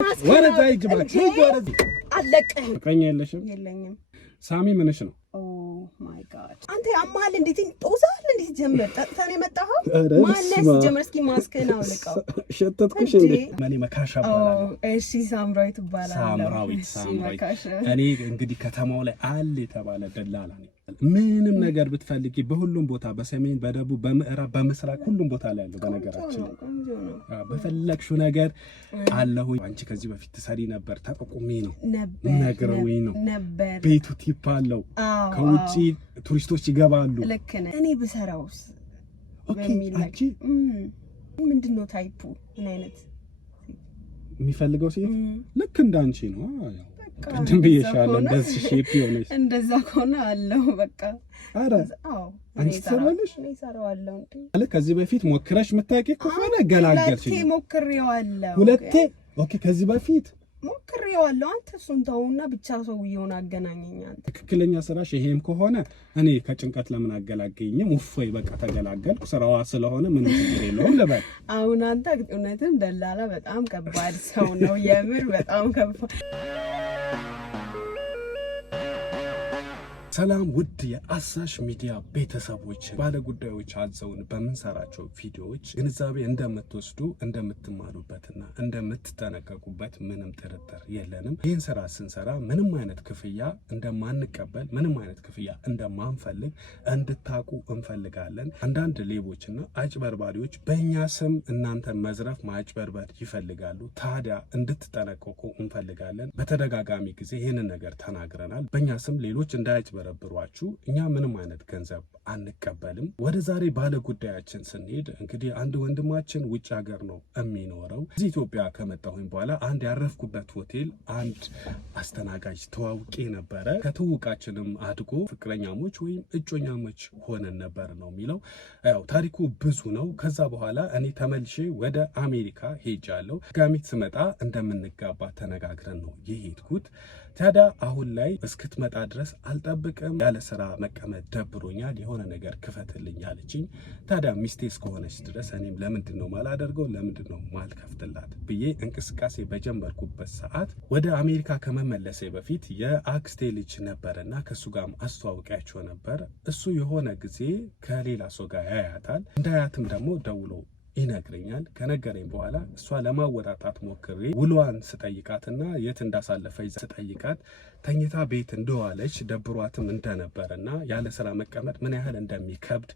ወረዛ ይጅባች ወረዛ አለቀህ ቀኛ የለኝም ሳሚ ምንሽ ነው ኦ ማይ ጋድ አንተ ያማል እንዴት ጦዛል እንዴት ጀመር ጠጥተን የመጣኸው ማነስ ጀመር እስኪ ማስከና አውልቀው ሸተትኩሽ እንዴ ማኔ መካሻ ባላው እሺ ሳምራዊት ባላው ሳምራዊት እኔ እንግዲህ ከተማው ላይ አለ የተባለ ደላላ ነኝ ምንም ነገር ብትፈልጊ በሁሉም ቦታ በሰሜን በደቡብ በምዕራብ በምስራቅ ሁሉም ቦታ ላይ ያለው በነገራችን በፈለግሽው ነገር አለሁ አንቺ ከዚህ በፊት ትሰሪ ነበር ተቆቁሜ ነው ነግረውኝ ነው ቤቱ ቲፕ አለው ከውጪ ቱሪስቶች ይገባሉ ልክ ነህ እኔ ብሰራውስ ኦኬ አንቺ ምንድነው ታይፑ ምን አይነት የሚፈልገው ሴት ልክ እንዳንቺ ነው ቅድም ብዬሻለሁ እንደዚህ ሼፕ ሆነሽ እንደዛ ከሆነ አለው በቃ አረ አንቺ ሰራለሽ እኔ ሰራዋለሁ እንዴ አለ ከዚህ በፊት ሞክረሽ መታቂ ከሆነ ገላገልሽ ሁለቴ ሞክሬዋለሁ ሁለቴ ኦኬ ከዚህ በፊት ሞክሬዋለሁ አንተ እሱን ተውና ብቻ ሰውዬውን አገናኘኝ አንተ ትክክለኛ ስራሽ ይሄም ከሆነ እኔ ከጭንቀት ለምን አገላገኝም ውፎይ በቃ ተገላገልኩ ስራዋ ስለሆነ ምንም ችግር የለውም ለበል አሁን አንተ እውነትም ደላላ በጣም ከባድ ሰው ነው የምር በጣም ከባድ ሰላም ውድ የአሳሽ ሚዲያ ቤተሰቦች ባለጉዳዮች አዘውን በመንሰራቸው ቪዲዮዎች ግንዛቤ እንደምትወስዱ እንደምትማሩበትና እንደምትጠነቀቁበት ምንም ጥርጥር የለንም ይህን ስራ ስንሰራ ምንም አይነት ክፍያ እንደማንቀበል ምንም አይነት ክፍያ እንደማንፈልግ እንድታቁ እንፈልጋለን አንዳንድ ሌቦችና አጭበርባሪዎች በእኛ ስም እናንተን መዝረፍ ማጭበርበር ይፈልጋሉ ታዲያ እንድትጠነቀቁ እንፈልጋለን በተደጋጋሚ ጊዜ ይህንን ነገር ተናግረናል በእኛ ስም ሌሎች እንዳያጭበረብሯችሁ እኛ ምንም አይነት ገንዘብ አንቀበልም ወደ ዛሬ ባለ ጉዳያችን ስንሄድ እንግዲህ አንድ ወንድማችን ውጭ ሀገር ነው የሚኖረው እዚህ ኢትዮጵያ ከመጣሁኝ በኋላ አንድ ያረፍኩበት ሆቴል አንድ አስተናጋጅ ተዋውቄ ነበረ ከተውቃችንም አድጎ ፍቅረኛሞች ወይም እጮኛሞች ሆነን ነበር ነው የሚለው ያው ታሪኩ ብዙ ነው ከዛ በኋላ እኔ ተመልሼ ወደ አሜሪካ ሄጃለሁ ጋሚት ስመጣ እንደምንጋባ ተነጋግረን ነው የሄድኩት ታዲያ አሁን ላይ እስክትመጣ ድረስ አልጠብቅም ያለ ስራ መቀመጥ ደብሮኛል የሆነ ነገር ክፈትልኝ አለችኝ ታዲያ ሚስቴ እስከሆነች ድረስ እኔም ለምንድነው ማላደርገው ለምንድነው ማልከፍትላት ብዬ እንቅስቃሴ በጀመርኩበት ሰዓት ወደ አሜሪካ ከመመለሴ በፊት የአክስቴ ልጅ ነበርና ከሱ ጋርም አስተዋውቂያቸው ነበር እሱ የሆነ ጊዜ ከሌላ ሰው ጋር ያያታል እንዳያትም ደግሞ ደውሎ ይነግረኛል ከነገረኝ በኋላ እሷ ለማወጣጣት ሞክሬ ውሏን ስጠይቃትና የት እንዳሳለፈች ስጠይቃት ተኝታ ቤት እንደዋለች ደብሯትም እንደነበርና ያለ ስራ መቀመጥ ምን ያህል እንደሚከብድ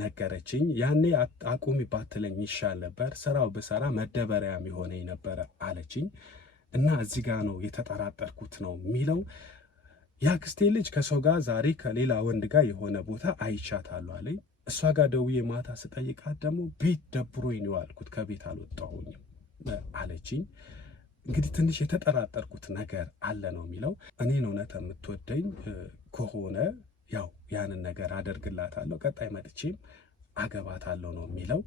ነገረችኝ ያኔ አቁሚ ባትለኝ ይሻል ነበር ስራው በሰራ መደበሪያ የሚሆነኝ ነበር አለችኝ እና እዚህ ጋር ነው የተጠራጠርኩት ነው የሚለው ያክስቴ ልጅ ከሰው ጋር ዛሬ ከሌላ ወንድ ጋር የሆነ ቦታ አይቻታለሁ አለኝ እሷ ጋር ደውዬ ማታ ስጠይቃት ደግሞ ቤት ደብሮኝ ነው ያልኩት ከቤት አልወጣሁኝም አለችኝ እንግዲህ ትንሽ የተጠራጠርኩት ነገር አለ ነው የሚለው እኔን እውነት የምትወደኝ ከሆነ ያው ያንን ነገር አደርግላታለሁ ቀጣይ መጥቼም አገባታለሁ ነው የሚለው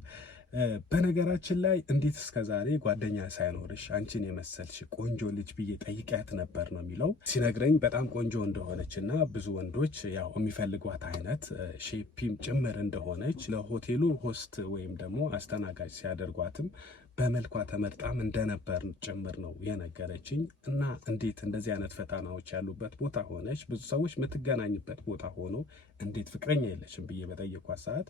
በነገራችን ላይ እንዴት እስከዛሬ ጓደኛ ሳይኖርሽ አንቺን የመሰልሽ ቆንጆ ልጅ ብዬ ጠይቂያት ነበር ነው የሚለው ሲነግረኝ በጣም ቆንጆ እንደሆነችና ብዙ ወንዶች ያው የሚፈልጓት አይነት ሼፒም ጭምር እንደሆነች ለሆቴሉ ሆስት ወይም ደግሞ አስተናጋጅ ሲያደርጓትም በመልኳ ተመርጣም እንደነበር ጭምር ነው የነገረችኝ እና እንዴት እንደዚህ አይነት ፈተናዎች ያሉበት ቦታ ሆነች ብዙ ሰዎች የምትገናኝበት ቦታ ሆኖ እንዴት ፍቅረኛ የለሽም ብዬ በጠየኳት ሰዓት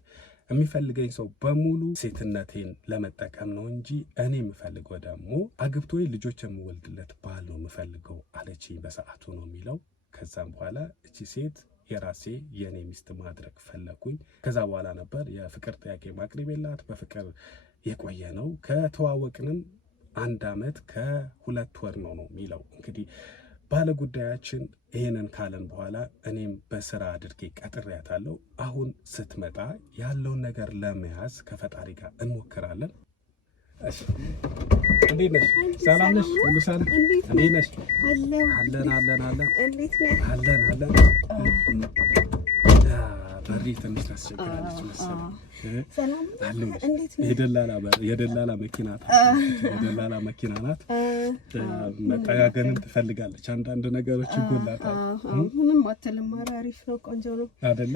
የሚፈልገኝ ሰው በሙሉ ሴትነቴን ለመጠቀም ነው እንጂ እኔ የምፈልገው ደግሞ አግብቶ ልጆች የምወልድለት ባል ነው የምፈልገው አለችኝ በሰዓቱ ነው የሚለው ከዛም በኋላ እቺ ሴት የራሴ የኔ ሚስት ማድረግ ፈለኩኝ ከዛ በኋላ ነበር የፍቅር ጥያቄ ማቅረብላት በፍቅር የቆየ ነው ከተዋወቅንም 1 አመት ከ2 ወር ነው የሚለው እንግዲህ ባለ ጉዳያችን ይሄንን ካለን በኋላ እኔም በስራ አድርጌ ቀጥሬያታለሁ አሁን ስትመጣ ያለውን ነገር ለመያዝ ከፈጣሪ ጋር እንሞክራለን እሺ እንዴት ነሽ ሰላም ነሽ ሁሉ ሰላም እንዴት ነሽ አለን እንዴት ነህ አለን በሪ ትንሽ ታስቸግራለች መሰለኝ ሰላም እንዴት ነህ የደላላ መኪና ናት መጠጋገንም ትፈልጋለች። አንዳንድ ነገሮች ይጎላታል። ምንም አትልም። አሪፍ ነው፣ ቆንጆ ነው አይደለ?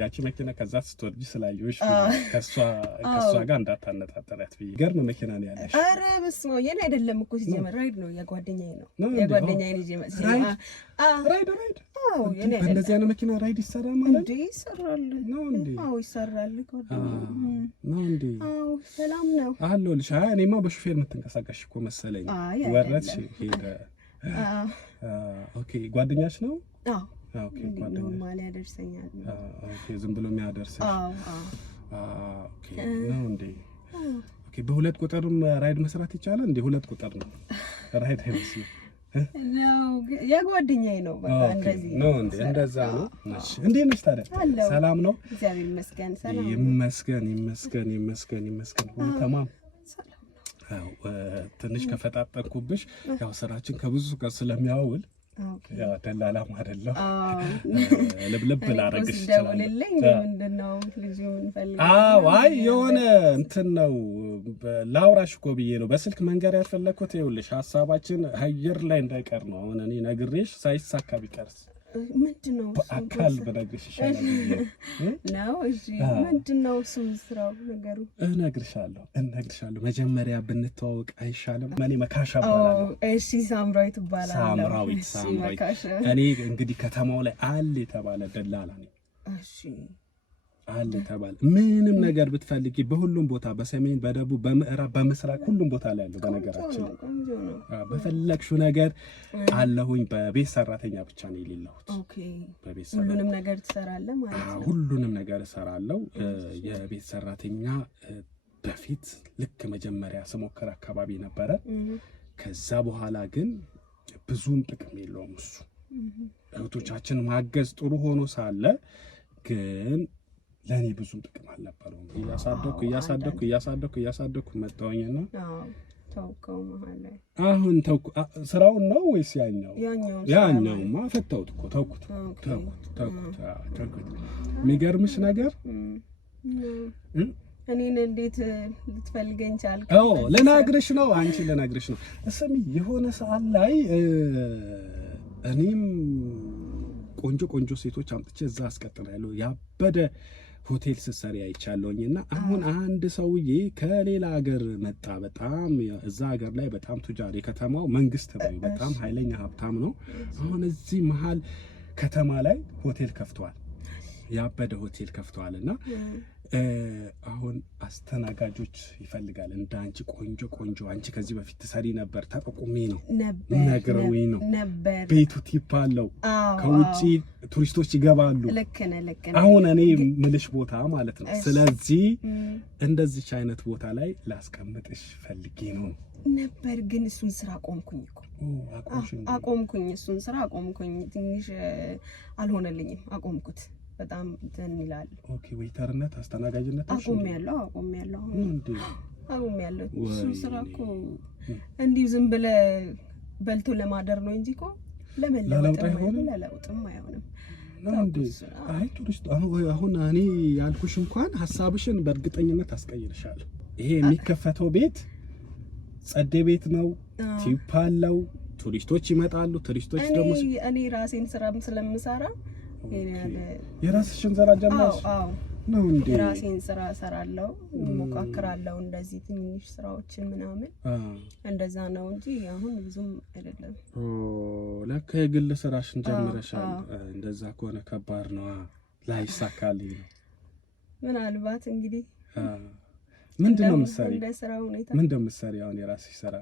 ያቺ መኪና ከዛ ስትወርጂ ስላየሁሽ ከሷ ጋር እንዳታነጣጠላት ብዬ። ገርም መኪና ነው ያለሽ። ኧረ በስመ አብ የኔ አይደለም እኮ ሲጀመር ራይድ ነው፣ የጓደኛዬ ነው። የጓደኛዬ ልጅ ራይድ በእንደዚህ አይነት መኪና ራይድ ይሰራል ማለት እንዴ? ይሰራል ነው እንዴ? አዎ ይሰራል ነው እንዴ? አዎ ሰላም ነው አለሁልሽ። እኔማ በሹፌር የምትንቀሳቀሽ እኮ መሰለኝ። ወረድሽ ሄደ። ኦኬ ጓደኛሽ ነው? አዎ ኦኬ ጓደኛሽ ማለት ያደርሰኛል። ኦኬ ዝም ብሎ የሚያደርስሽ? ኦኬ ነው እንዴ? ኦኬ በሁለት ቁጥርም ራይድ መስራት ይቻላል እንዴ? ሁለት ቁጥር ነው ራይድ አይመስልም ነው የጓደኛዬ ነው። በቃ እንደዚህ ነው እንዴ? እንደዛ ነው። እሺ እንዴት ነሽ ታዲያ? ሰላም ነው? እግዚአብሔር ይመስገን። ሰላም ይመስገን። ሁሉ ተማም ሰላም ነው። አዎ ትንሽ ከፈጣጠንኩብሽ ያው ስራችን ከብዙ ጋር ስለሚያውል ያው ደላላም አይደለም። ለብለብ ላረግሽ ይችላል። ምንድነው ልጅ ምን ፈልግ? አይ የሆነ እንትን ነው ላውራሽ እኮ ብዬ ነው በስልክ መንገር ያፈለኩት። ይኸውልሽ ሀሳባችን አየር ላይ እንዳይቀር ነው። አሁን እኔ ነግሬሽ ሳይሳካ ቢቀርስ ምንድነው በአካል በነግርሽ ይሻላል ነው። እሺ ምንድነው እሱ ስራው ነገሩ? እነግርሻለሁ። መጀመሪያ ብንተዋወቅ አይሻልም? እኔ መካሻ እባላለሁ። እሺ ሳምራዊት እባላለሁ። ሳምራዊት። እኔ እንግዲህ ከተማው ላይ አለ የተባለ ደላላ ነኝ። እሺ አለ የተባለ ምንም ነገር ብትፈልጊ በሁሉም ቦታ በሰሜን፣ በደቡብ፣ በምዕራብ፣ በምስራቅ ሁሉም ቦታ ላይ ያለው በነገራችን በፈለግሽው ነገር አለሁኝ። በቤት ሰራተኛ ብቻ ነው የሌለሁት። ኦኬ ሁሉንም ነገር ትሰራለህ ማለት ነው? ሁሉንም ነገር እሰራለሁ። የቤት ሰራተኛ በፊት ልክ መጀመሪያ ስሞክር አካባቢ ነበረ። ከዛ በኋላ ግን ብዙም ጥቅም የለውም እሱ። እህቶቻችን ማገዝ ጥሩ ሆኖ ሳለ ግን ለኔ ብዙም ጥቅም አልነበረውም። እያሳደኩ መጣሁኝና ተውከው መሀል ላይ አሁን ተውኩ። ስራውን ነው ወይስ ያኛውማ ፈተውት እኮ ተውኩት። የሚገርምሽ ነገር እኔን እንዴት ልትፈልገኝ ቻልክ? ልነግርሽ ነው። አንቺ ልነግርሽ ነው። እስሚ የሆነ ሰዓት ላይ እኔም ቆንጆ ሴቶች አምጥቼ እዛ አስቀጥላለሁ። ያበደ ሆቴል ስትሰሪ አይቻለሁኝና አሁን አንድ ሰውዬ ከሌላ ሀገር መጣ። በጣም እዛ ሀገር ላይ በጣም ቱጃር፣ የከተማው መንግስት ነው፣ በጣም ኃይለኛ ሀብታም ነው። አሁን እዚህ መሀል ከተማ ላይ ሆቴል ከፍቷል፣ ያበደ ሆቴል ከፍቷልና አሁን አስተናጋጆች ይፈልጋል። እንዳንቺ ቆንጆ አንቺ ከዚህ በፊት ትሰሪ ነበር፣ ተጠቁሜ ነው ነግረውኝ ነው። ቤቱ ቲፕ አለው፣ ከውጪ ቱሪስቶች ይገባሉ። ልክ ነህ። አሁን እኔ ምልሽ ቦታ ማለት ነው። ስለዚህ እንደዚች አይነት ቦታ ላይ ላስቀምጥሽ ፈልጌ ነው ነበር። ግን እሱን ስራ አቆምኩኝ እኮ እሱን ስራ አቆምኩኝ። ትንሽ አልሆነልኝም፣ አቆምኩት። በጣም እንትን ይላል። ኦኬ ዌይተርነት፣ አስተናጋጅነት አቆሚያለሁ። እሱ ስራ እኮ እንዲሁ ዝም ብለህ በልቶ ለማደር ነው እንጂ እኮ ለለውጥም አይሆንም። አይ ቱሪስት አሁን እኔ ያልኩሽ እንኳን ሀሳብሽን በእርግጠኝነት አስቀይርሻለሁ። ይሄ የሚከፈተው ቤት ጸዴ ቤት ነው፣ ቲፕ አለው፣ ቱሪስቶች ይመጣሉ። ቱሪስቶች ደግሞ እኔ ራሴን ስራም ስለምሰራ የራስሽን ስራ ጀመርሽ ነው እንዴ? የራሴን ስራ እሰራለሁ፣ ሞካክራለሁ፣ እንደዚህ ትንሽ ስራዎችን ምናምን እንደዛ ነው እንጂ አሁን ብዙም አይደለም። ለካ የግል ስራሽን ጀምረሻል። እንደዛ ከሆነ ከባድ ነው፣ ላይሳካልኝ ነው። ምናልባት እንግዲህ ምንድነው የምትሰሪው? እንደ ስራው ሁኔታ ምንድነው የምትሰሪው አሁን የራስሽ ስራ?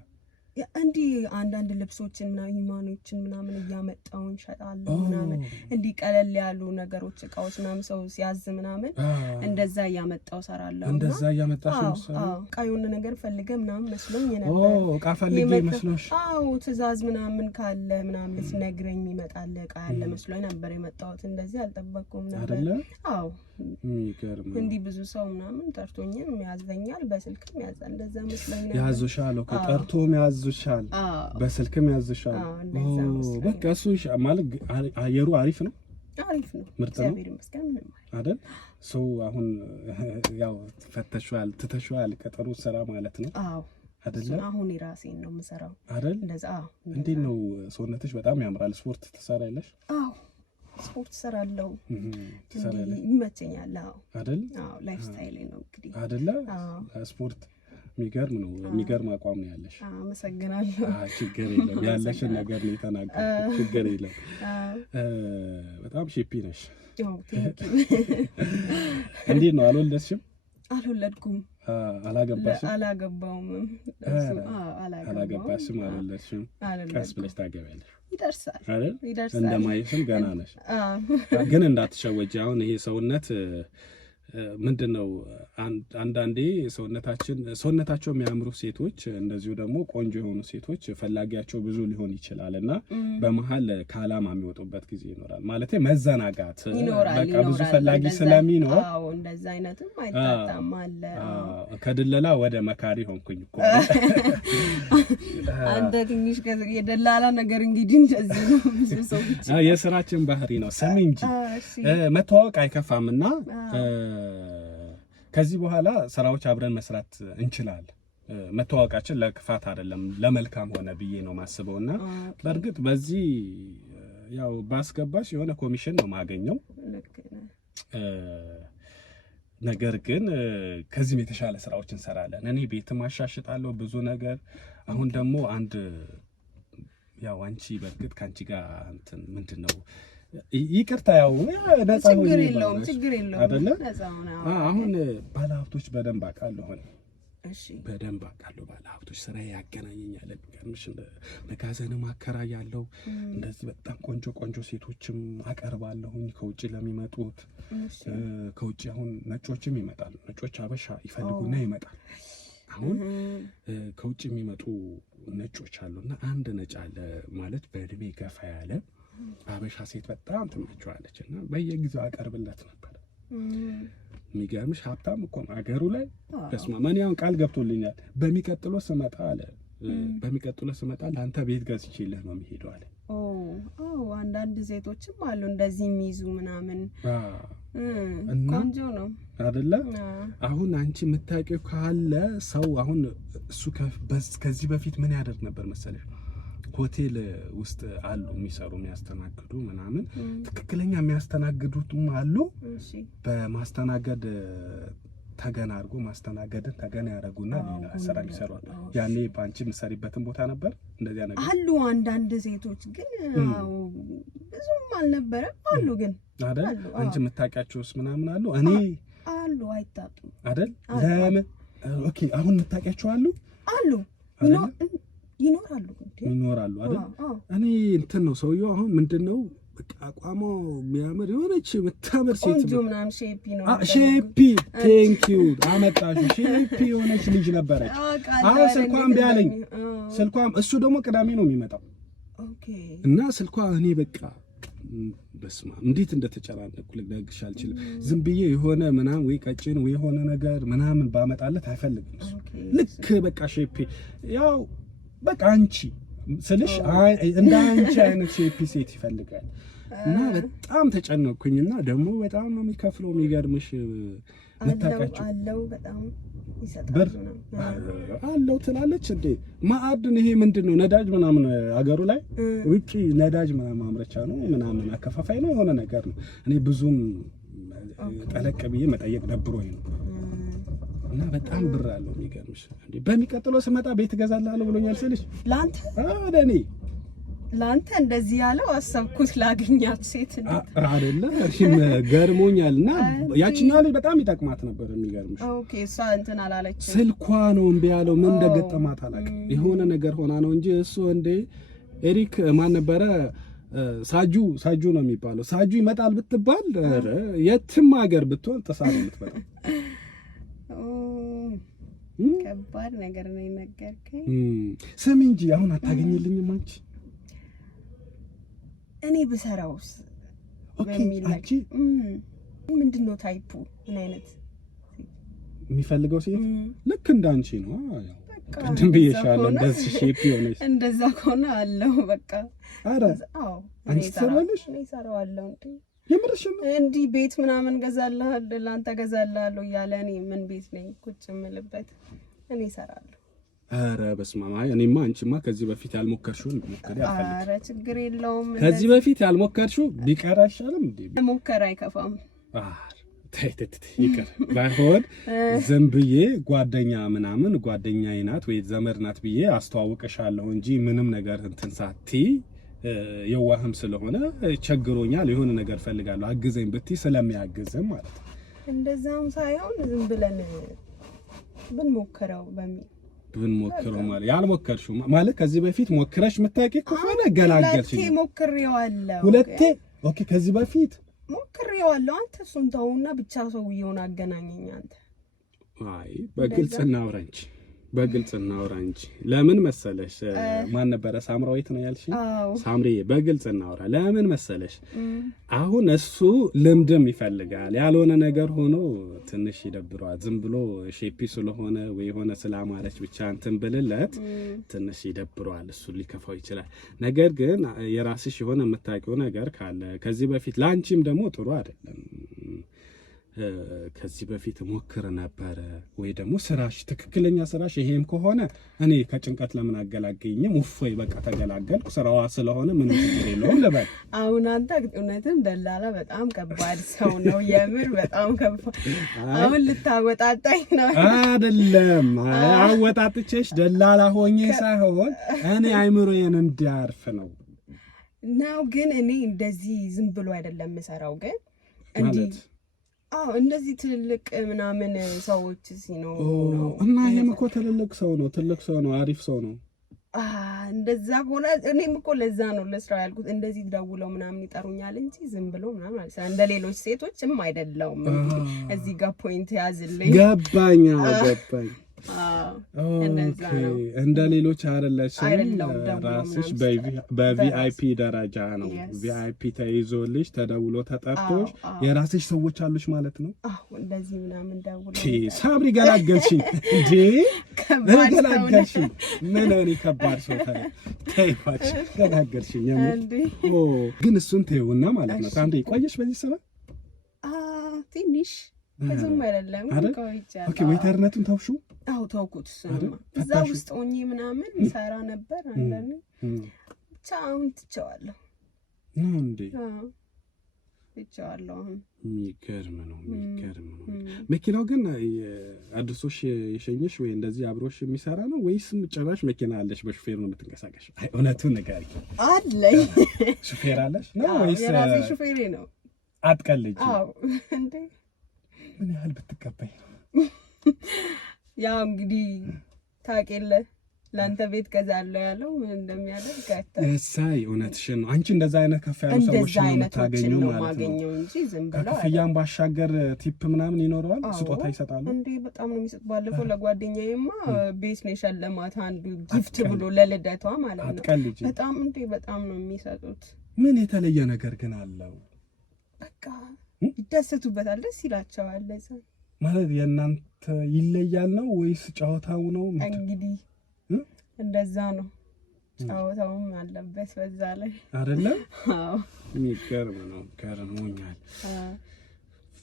እንዲህ አንዳንድ ልብሶችን ምናምን ሂማኖችን ምናምን እያመጣው እንሸጣለሁ ምናምን እንዲህ ቀለል ያሉ ነገሮች እቃዎች ምናምን ሰው ሲያዝ ምናምን እንደዛ እያመጣው ሰራለሁ። እንደዛ እያመጣሽ ነው? የሆነ ነገር ፈልገ ምናምን መስሎኝ ነበር። እቃ ፈልጌ መስሎሽ? ትዕዛዝ ምናምን ካለ ምናምን ልትነግረኝ ይመጣል እቃ ያለ መስሎኝ ነበር የመጣሁት። እንደዚህ አልጠበቅኩም ነበር። እንዲህ ብዙ ሰው ምናምን ጠርቶኝም ያዘኛል፣ በስልክም ያዛል። እንደዛ መስሎኝ ነበር። ያዙሻል እኮ ጠርቶም ያዙሻል፣ በስልክም ያዙሻል። በቃ እሱ ማለት አየሩ አሪፍ ነው። ምርጥ ነው አይደል? ሰው አሁን ያው ፈተሽዋል፣ ትተሽዋል ቀጠሮ ስራ ማለት ነው። አይደለ? አሁን ራሴን ነው የምሰራው አይደል? እንደዛ። እንዴት ነው ሰውነትሽ? በጣም ያምራል። ስፖርት ትሰራለሽ? አዎ ስፖርት ሰራለሁ። ትሰራለሽ? ይመቸኛል። አዎ አይደል? አዎ ላይፍ ስታይል ነው እንግዲህ አይደለ? ስፖርት የሚገርም ነው። የሚገርም አቋም ነው ያለሽ። አመሰግናለሁ። ችግር የለም ያለሽን ነገር ነው የተናገርኩት። ችግር የለም። በጣም ሼፒ ነሽ። እንዴት ነው? አልወለድሽም? አልወለድኩም። አላገባሽም? አላገባውም። አላገባሽም? አልወለድሽም? ቀስ ብለሽ ታገቢያለሽ። ይደርሳል አይደል? እንደማይሽም ገና ነሽ። ግን እንዳትሸወጂ። አሁን ይሄ ሰውነት ምንድነው አንዳንዴ ሰውነታቸው የሚያምሩ ሴቶች እንደዚሁ ደግሞ ቆንጆ የሆኑ ሴቶች ፈላጊያቸው ብዙ ሊሆን ይችላል እና በመሀል ከዓላማ የሚወጡበት ጊዜ ይኖራል። ማለት መዘናጋት በቃ ብዙ ፈላጊ ስለሚኖር እንደዛ አይነትም አይጣጣም አለ። ከድለላ ወደ መካሪ ሆንኩኝ እኮ አንተ ትንሽ የደላላ ነገር እንግዲህ እንደዚህ ነው። ብዙ ሰዎች የስራችን ባህሪ ነው። ስሚ እንጂ መተዋወቅ አይከፋምና ከዚህ በኋላ ስራዎች አብረን መስራት እንችላለን። መተዋወቃችን ለክፋት አይደለም ለመልካም ሆነ ብዬ ነው ማስበውና በእርግጥ በዚህ ያው ባስገባሽ የሆነ ኮሚሽን ነው ማገኘው። ነገር ግን ከዚህም የተሻለ ስራዎች እንሰራለን። እኔ ቤት ማሻሽጣለሁ ብዙ ነገር። አሁን ደግሞ አንድ ያው አንቺ በእርግጥ ካንቺ ጋር እንትን ምንድነው ይቅርታ ያው ነፃ ሆኜ ችግር የለውም አይደለ? ነፃው ነው። አሁን ባለሀብቶች በደንብ አውቃለሁ። እሺ በደንብ አውቃለሁ። ባለሀብቶች ስራ ያገናኘኛል። ቀርምሽ መጋዘንም አከራያለሁ። እንደዚህ በጣም ቆንጆ ቆንጆ ሴቶችም አቀርባለሁኝ ከውጪ ለሚመጡት። ከውጪ አሁን ነጮችም ይመጣሉ። ነጮች አበሻ ይፈልጉና ይመጣል። አሁን ከውጪ የሚመጡ ነጮች አሉና አንድ ነጭ አለ ማለት በእድሜ ገፋ ያለ አበሻ ሴት በጣም ትመቸዋለች እና በየጊዜው አቀርብለት ነበር። የሚገርምሽ ሀብታም እኮ ነው አገሩ ላይ። በስመ አብ ያው ቃል ገብቶልኛል። በሚቀጥለው ስመጣ አለ በሚቀጥለው ስመጣ ለአንተ ቤት ገዝቼልህ ነው የሚሄደው አለ። አንዳንድ ሴቶችም አሉ እንደዚህ የሚይዙ ምናምን። ቆንጆ ነው አይደለ? አሁን አንቺ የምታውቂው ካለ ሰው አሁን እሱ ከዚህ በፊት ምን ያደርግ ነበር መሰለሽ? ሆቴል ውስጥ አሉ የሚሰሩ የሚያስተናግዱ ምናምን ትክክለኛ የሚያስተናግዱትም አሉ። በማስተናገድ ተገና አድርጎ ማስተናገድን ተገና ያደረጉና ሌላ ስራ ይሰራሉ። ያኔ ባንቺ የምትሰሪበትን ቦታ ነበር እንደዚያ ነገር አሉ። አንዳንድ ሴቶች ግን ብዙም አልነበረም አሉ። ግን አይደል አንቺ የምታውቂያቸውስ ምናምን አሉ? እኔ አሉ አይታጡም አይደል? ለምን ኦኬ። አሁን የምታውቂያቸው አሉ ይኖራሉ አይደል? እኔ እንትን ነው ሰውየው አሁን ምንድነው በቃ አቋሙ የሚያምር የሆነች የምታምር ሴት ቆንጆ ምናምን ሼፒ ነው። ሼፒ ቴንክ ዩ አመጣሽ። ሼፒ የሆነች ልጅ ነበረች። አሁን ስልኳን ቢያለኝ ስልኳን እሱ ደግሞ ቅዳሜ ነው የሚመጣው። ኦኬ እና ስልኳ እኔ በቃ በስማ እንዴት እንደተጨናነኩ ልነግርሽ አልችልም። ዝም ብዬ የሆነ ምናምን ወይ ቀጭን ወይ የሆነ ነገር ምናምን ባመጣለት አይፈልግም እሱ። ልክ በቃ ሼፒ ያው በቃ አንቺ ስልሽ እንደ አንቺ አይነት ሼፒ ሴት ይፈልጋል። እና በጣም ተጨነቅኩኝና ደግሞ በጣም ነው የሚከፍለው። የሚገርምሽ መታቀቸው አለው በጣም ይሰጣል አለው ትላለች እንዴ ማዕድን ይሄ ምንድነው ነዳጅ ምናምን አገሩ ላይ ውጪ ነዳጅ ምናምን ማምረቻ ነው ምናምን አከፋፋይ ነው የሆነ ነገር ነው። እኔ ብዙም ጠለቅ ብዬ መጠየቅ ደብሮኝ ነው። እና በጣም ብር አለው። የሚገርምሽ እንዴ በሚቀጥለው ስመጣ ቤት እገዛልሃለሁ ብሎኛል ስልሽ ላንተ እንደዚህ ያለው አሰብኩት ላገኛት ሴት አይደለ? እሺም ገርሞኛልና ያቺኛው ልጅ በጣም ይጠቅማት ነበር። የሚገርምሽ ኦኬ እሷ እንትን አላለች። ስልኳ ነው እምቢ ያለው። ምን እንደገጠማት አላውቅም። የሆነ ነገር ሆና ነው እንጂ እሱ እንዴ ኤሪክ ማን ነበረ ሳጁ ነው የሚባለው። ሳጁ ይመጣል ብትባል የትም ሀገር ብትሆን ጥሳ ነው የምትመጣው። ከባድ ነገር ነው የነገርከኝ። ስሚ እንጂ አሁን አታገኝልኝም አንቺ? እኔ ብሰራውስ? ኦኬ አንቺ ምንድነው ታይፑ? ምን አይነት የሚፈልገው ሴት ልክ እንዳንቺ ነው። ያው ቅድም ብዬሻለሁ እንደዚህ ሼፕ ሆነሽ እንደዛ ከሆነ አለው በቃ። አረ አዎ አንቺ ትሰራለሽ? እኔ እሰራዋለሁ እንዴ የምርሽ ነው? እንዲህ ቤት ምናምን ገዛልሃለሁ ላንተ ገዛልሃለሁ እያለ እኔ ምን ቤት ነኝ ቁጭ የምልበት? እኔ እሰራለሁ። ኧረ በስመ አብ። እኔማ አንቺማ ከዚህ በፊት ያልሞከርሽውን ሞከሪ አልፈልግም። ኧረ ችግር የለውም። ከዚህ በፊት ያልሞከርሽው ቢቀር አይሻልም እንዴ? ሞከር አይከፋም። ይቅር ባይሆን ዝም ብዬ ጓደኛ ምናምን ጓደኛዬ ናት ወይ ዘመድ ናት ብዬ አስተዋውቅሻለሁ እንጂ ምንም ነገር እንትን ሳትይ የዋህም ስለሆነ ቸግሮኛል የሆነ ነገር ፈልጋለሁ አግዘኝ ብትይ ስለሚያግዝም ማለት ነው። እንደዛም ሳይሆን ዝም ብለን ብንሞክረው በሚል ብንሞክረው ማለት ያልሞከርሽው ማለት ከዚህ በፊት ሞክረሽ የምታውቂ ከሆነ ገላገልሽ። ሁለቴ ሞክሬዋለሁ። ሁለቴ ኦኬ። ከዚህ በፊት ሞክሬዋለሁ። አንተ እሱን ተውና ብቻ ሰውዬውን አገናኘኝ አንተ። አይ በግልጽ እናውራ እንጂ በግልጽ እናውራ እንጂ ለምን መሰለሽ? ማን ነበረ ሳምራዊት ነው ያልሽ? ሳምሪ በግልጽ እናውራ። ለምን መሰለሽ? አሁን እሱ ልምድም ይፈልጋል። ያልሆነ ነገር ሆኖ ትንሽ ይደብረዋል። ዝም ብሎ ሼፒ ስለሆነ ወይ የሆነ ስላማረች ብቻ እንትን ብልለት ትንሽ ይደብረዋል። እሱ ሊከፋው ይችላል። ነገር ግን የራስሽ የሆነ የምታውቂው ነገር ካለ ከዚህ በፊት ላንቺም ደግሞ ጥሩ አይደለም። ከዚህ በፊት ሞክር ነበረ ወይ ደግሞ ስራሽ ትክክለኛ ስራሽ ይሄም ከሆነ እኔ ከጭንቀት ለምን አገላገኝም? ውፎይ በቃ ተገላገልኩ ስራዋ ስለሆነ ምንም ችግር የለውም ልበል። አሁን አንተ እውነትም ደላላ በጣም ከባድ ሰው ነው። የምር በጣም ከባድ። አሁን ልታወጣጣኝ ነው አይደለም? አወጣጥቼሽ ደላላ ሆኜ ሳይሆን እኔ አይምሮዬን እንዲያርፍ ነው። ግን እኔ እንደዚህ ዝም ብሎ አይደለም የምሰራው ግን እንዲህ እንደዚህ ትልልቅ ምናምን ሰዎች ሲኖሩ ነው። እና ይሄም እኮ ትልልቅ ሰው ነው፣ አሪፍ ሰው ነው። እንደዛ ሆነ። እኔም እኮ ለዛ ነው ለስራ ያልኩት። እንደዚህ ደውለው ምናምን ይጠሩኛል እንጂ ዝም ብሎ ምናምን ማለት እንደ ሌሎች ሴቶችም አይደለውም። እዚህ ጋር ፖይንት ያዝልኝ። ገባኝ። እንደ ሌሎች አይደለሽም። ራስሽ በቪአይፒ ደረጃ ነው። ቪአይፒ ተይዞልሽ ተደውሎ ተጠርቶሽ የራስሽ ሰዎች አሉሽ ማለት ነው። እንደዚህ ምናምን ደውሎ ሳምሪ ገላገልሽኝ እንዴ! ገላገልሽኝ። ምን እኔ ከባድ ሰው ተይባች ገላገልሽኝ። ግን እሱን ተይውና ማለት ነው። አንዴ ቆየሽ በዚህ ስራ ትንሽ ብዙም አይደለም። ኦኬ ዌተርነቱን ተውሽው? አዎ ተውኩት። እዛ ውስጥ ሆኜ ምናምን ሰራ ነበር አንዳንዴ። ብቻ አሁን ትቼዋለሁ። እንዴ ትቼዋለሁ አሁን። የሚገርም ነው። መኪናው ግን አድርሶሽ የሸኘሽ ወይ እንደዚህ አብሮሽ የሚሰራ ነው ወይስ ጭራሽ መኪና አለሽ በሹፌር ነው የምትንቀሳቀሽ? አይ እውነቱን ንገሪ። አለኝ። ሹፌር አለሽ ነው ወይስ? የራሴ ሹፌሬ ነው። አትቀልጂ። አዎ እንዴ ምን ያህል ብትቀበይ ነው? ያው እንግዲህ ታውቂያለሽ ለአንተ ቤት ገዛለሁ ያለው ምን እንደሚያደርግ አይተህ። እሰይ እውነትሽን ነው። አንቺ እንደዛ አይነት ከፍ ያሉ ሰዎች ነው የምታገኘው ማለት ነው እንጂ ዝም ብለው ከፍያም ባሻገር ቲፕ ምናምን ይኖረዋል። ስጦታ ይሰጣሉ እንዴ? በጣም ነው የሚሰጥ። ባለፈው ለጓደኛዬማ ቤት ነው የሸለማት አንዱ ጊፍት ብሎ ለልደቷ ማለት ነው። አትቀልጂ። በጣም እንዴ በጣም ነው የሚሰጡት። ምን የተለየ ነገር ግን አለው? በቃ ይደሰቱበታል፣ ደስ ይላቸዋል። ለዛ ማለት የእናንተ ይለያል ነው ወይስ ጨዋታው ነው? እንግዲህ እንደዛ ነው። ጨዋታውም አለበት በዛ ላይ አይደለም? አዎ የሚገርም ነው። ገርሞኛል።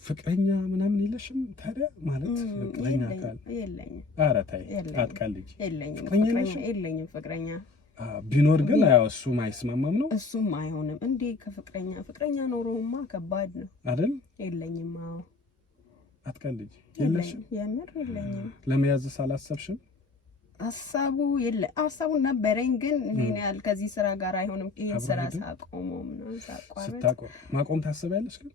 ፍቅረኛ ምናምን የለሽም ታዲያ? ማለት ፍቅረኛ ካል የለኝም። ኧረ ተይ አትቀልጂ። የለኝም ፍቅረኛ ቢኖር ግን ያው እሱም አይስማማም ነው። እሱም አይሆንም እንዴ ፍቅረኛ ኖሮማ ከባድ ነው አይደል? የለኝም። አዎ አትቀልጂ። የለሽም? የምር የለኝም። ለመያዝስ አላሰብሽም? ሀሳቡን ነበረኝ ግን ይሄን ያህል ከዚህ ስራ ጋር አይሆንም። ይሄን ስራ ሳቆመው ምናምን ሳቋረጥ ማቆም ታስቢያለሽ ግን?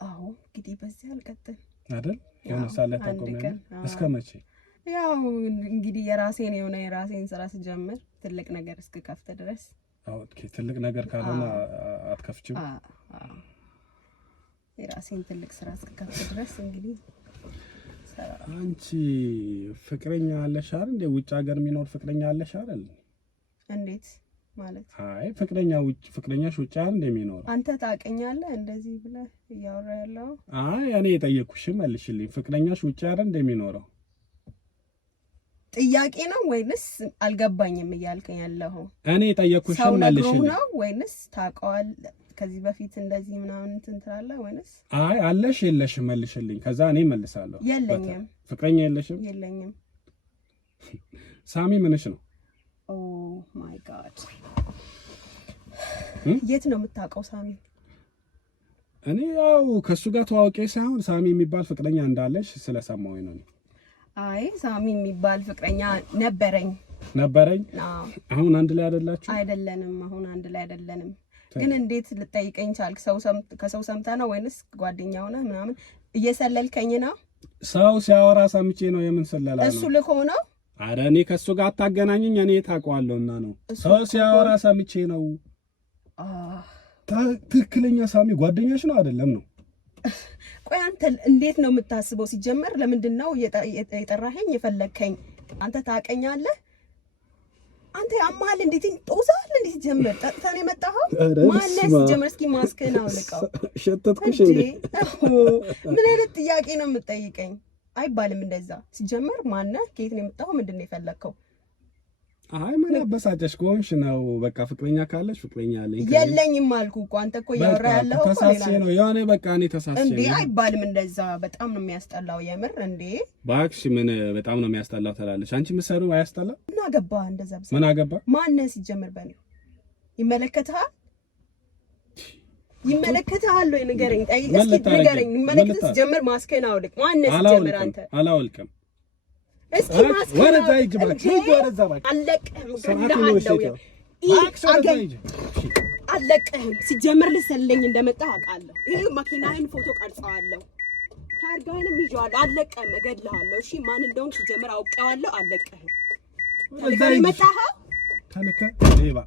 አዎ እንግዲህ በዚህ አልቀጥል አይደል? የሆነ ሳለ ታቆሚያለሽ። እስከ መቼ? ያው እንግዲህ የራሴን ስራ ስጀምር ትልቅ ነገር እስክከፍት ድረስ። ኦኬ ትልቅ ነገር ካልሆነ አትከፍቺም? የራሴን ትልቅ ስራ እስክከፍት ድረስ እንግዲህ አንቺ ፍቅረኛ አለሽ አይደል? እንደ ውጭ ሀገር የሚኖር ፍቅረኛ አለሽ አይደል? እንዴት ማለት? አይ ፍቅረኛሽ ውጭ አይደል እንደሚኖር አንተ ታውቀኛለህ እንደዚህ ብለህ እያወራ ያለው? አይ እኔ የጠየኩሽ መልሽልኝ። ፍቅረኛሽ ውጭ አይደል እንደሚኖረው ጥያቄ ነው ወይንስ አልገባኝም እያልከኝ ያለው? እኔ የጠየኩሽ መልሽልኝ ነው ወይንስ ታውቀዋለህ ከዚህ በፊት እንደዚህ ምናምን እንትን ትላለህ ወይንስ? አይ አለሽ የለሽም መልሽልኝ። ከዛ እኔ መልሳለሁ። የለኝም። ፍቅረኛ የለሽም? የለኝም። ሳሚ ምንሽ ነው? ኦ ማይ ጋድ የት ነው የምታውቀው ሳሚ? እኔ ያው ከሱ ጋር ተዋውቄ ሳይሆን ሳሚ የሚባል ፍቅረኛ እንዳለሽ ስለሰማሁኝ ነው። አይ ሳሚ የሚባል ፍቅረኛ ነበረኝ። አሁን አንድ ላይ አይደላችሁ? አይደለንም፣ አሁን አንድ ላይ አይደለንም። ግን እንዴት ልጠይቀኝ ቻልክ? ከሰው ሰምተህ ነው ወይንስ ጓደኛ ሆነህ ምናምን እየሰለልከኝ ነው? ሰው ሲያወራ ሰምቼ ነው። የምን ስለላ ነው? እሱ ልኮ ነው። አረ እኔ ከሱ ጋር አታገናኝኝ፣ እኔ ታውቀዋለሁና ነው። ሰው ሲያወራ ሰምቼ ነው። ትክክለኛ ሳሚ ጓደኛሽ ነው አይደለም ነው? ቆይ አንተ እንዴት ነው የምታስበው? ሲጀመር ለምንድን ነው የጠራኸኝ የፈለግከኝ? አንተ ታውቀኛለህ? አንተ ያማል እንዴት ጦዛል? እንዴት ጀመር ጠጥተን የመጣኸው ማነስ? ጀመር እስኪ ማስክህን አውልቀው። ሸተትኩሽ እንዴ? ምን አይነት ጥያቄ ነው የምትጠይቀኝ? አይባልም እንደዛ። ሲጀመር ማነህ? ከየት ነው የመጣኸው? ምንድን ነው የፈለግከው? አይ ምን አበሳጨሽ? ከሆንሽ ነው በቃ ፍቅረኛ ካለሽ ፍቅረኛ አለኝ። የለኝም አልኩ እኮ። አንተ እኮ ያወራ ያለው እኮ ተሳስቼ ነው የሆነ በቃ እኔ ተሳስቼ እንዴ። አይባልም እንደዛ። በጣም ነው የሚያስጠላው የምር። እንዴ እባክሽ ምን በጣም ነው የሚያስጠላው ትላለች። አንቺ ምሰሩ አያስጠላ? ምን አገባ እንደዛ? ምን አገባ? ማነህ ሲጀምር? በኔ ይመለከታል? ይመለከታል ወይ? ንገረኝ። እስኪ ንገረኝ። ይመለከትስ? ሲጀምር ማስከን አውልቅ። ማነህ ሲጀምር? አንተ አላወልቅም። እስኪ ማስከን ወረዛ ይጅባክ ወረዛ ባክ አለቀህም። አለቀህም። ሲጀምር ልሰለኝ እንደመጣ አውቃለሁ። ይሄ መኪናህን ፎቶ ቀርጸዋለሁ፣ ታርጋህንም ይዤዋለሁ። አለቀህም፣ እገድልሃለሁ። እሺ ማን እንደሆንክ ሲጀምር አውቀዋለሁ። አለቀህም። ከልከ መጣህ። ከልከ ሌባ